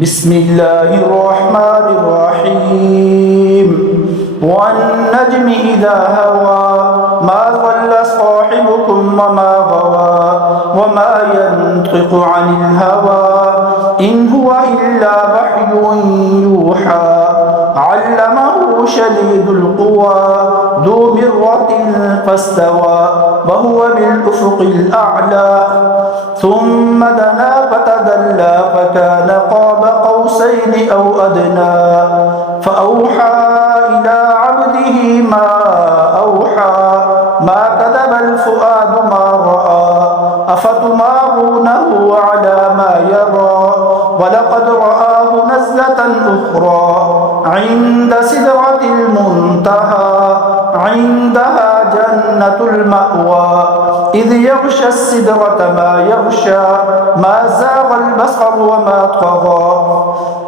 بسم الله الرحمن الرحيم والنجم إذا هوى ما ضل صاحبكم وما غوى وما ينطق عن الهوى إن هو إلا وحي يوحى علمه شديد القوى ذو مرة فاستوى وهو بالأفق الأعلى ثم دنا فتدلى فكان قاب قوسين أو أدنى فأوحى إلى عبده ما أوحى ما كذب الفؤاد ما رأى أفتمارونه على ما يرى ولقد رآه نزلة أخرى عند سدرة المنتهى عندها جنة المأوى إذ يغشى السدرة ما يغشى ما زاغ البصر وما طغى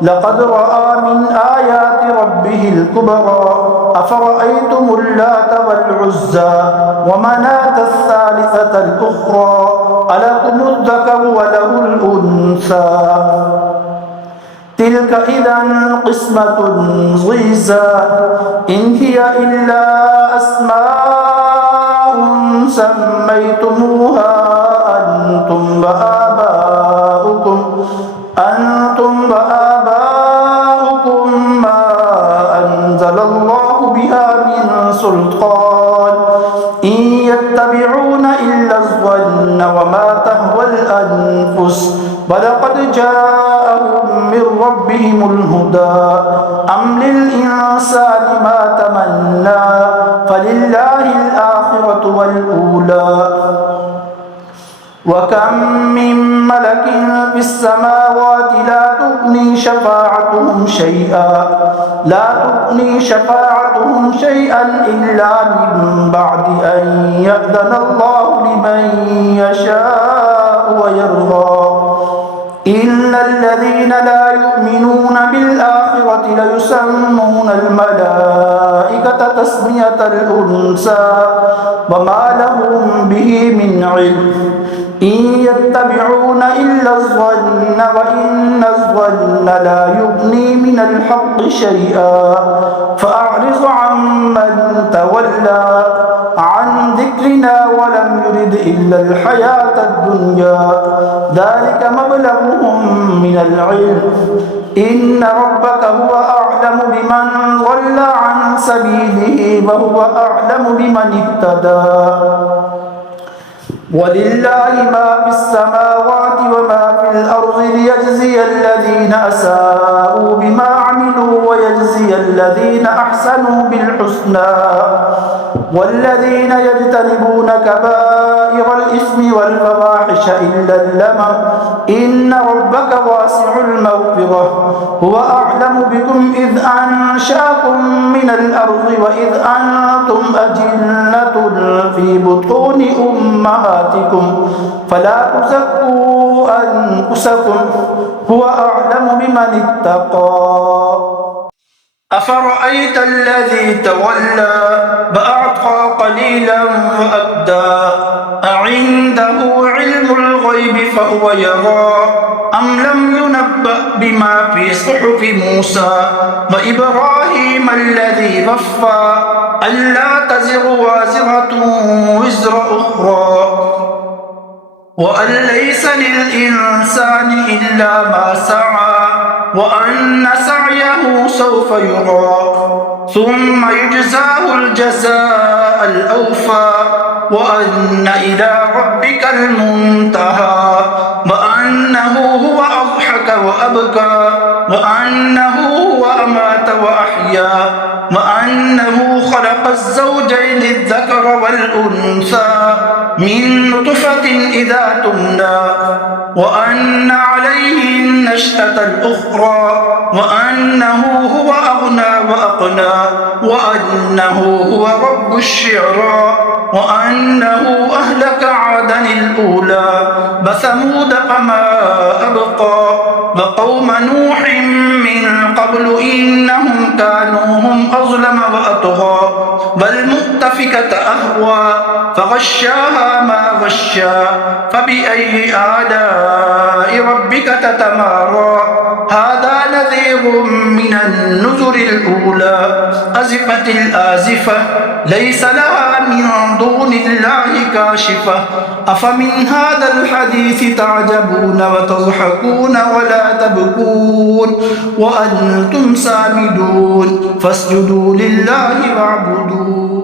لقد رأى من آيات ربه الكبرى أفرأيتم اللات والعزى ومناة الثالثة الأخرى ألكم الذكر وله الأنثى تلك إذا قسمة ضيزى إن هي إلا أسماء سميتموها أنتم وآباؤكم ما أنزل الله بها من سلطان إن يتبعون إلا الظن وما تهوى الأنفس ولقد جاءهم من ربهم الهدى أم للإنسان ما تمنى فلله الآخرة والأولى وكم من ملك في السماوات لا تغني شفاعتهم شيئا إلا من بعد أن يأذن الله لمن يشاء ويرضى إن الذين لا يؤمنون بالآخرة ليسمون الملائكة تسمية الأنثى وما لهم به من علم إن يتبعون إلا الظن وإن الظن لا يغني من الحق شيئا فأعرض عمن تولى عن ذكرنا ولم يرد إلا الحياة الدنيا ذلك مبلغهم من العلم إن ربك هو أعلم بمن ضل عن سبيله وهو أعلم بمن اهتدى ولله ما في السماوات وما في الأرض ليجزي الذين أساءوا بما عملوا ويجزي الذين أحسنوا بالحسنى والذين يجتنبون كبائر الإثم والفواحش إلا اللمم إن ربك واسع المغفرة هو أعلم بكم إذ أنشأكم من الأرض وإذ أنتم أجنة في بطون أمهاتكم فلا تزكوا أنفسكم هو أعلم بمن اتقى أفرأيت الذي تولى وأعطى قليلا وأكدى أعنده علم الغيب فهو يرى أم لم ينبأ بما في صحف موسى وإبراهيم الذي وفى ألا تزر وازرة وزر أخرى وأن ليس للإنسان إلا ما سعى وأن سعيه سوف يرى ثم يجزاه الجزاء الأوفى وأن إلى ربك المنتهى وأنه هو أضحك وأبكى وأنه هو أمات وأحيا وأنه خلق الزوجين الذكر والأنثى من نطفة إذا تمنى وأن عليه النشأة الأخرى وأنه هو أغنى وأقنى وأنه هو رب الشعرى وأنه أهلك عادا الأولى وثمود فما أبقى وقوم نوح من قبل إنهم كانوا هم أظلم وأطغى والمؤتفكة أهوى فغشاها ما غشا فبأي آلاء ربك تتمارى هذا فريق من النذر الأولى أزفت الآزفة ليس لها من دون الله كاشفة أفمن هذا الحديث تعجبون وتضحكون ولا تبكون وأنتم سامدون فاسجدوا لله واعبدوا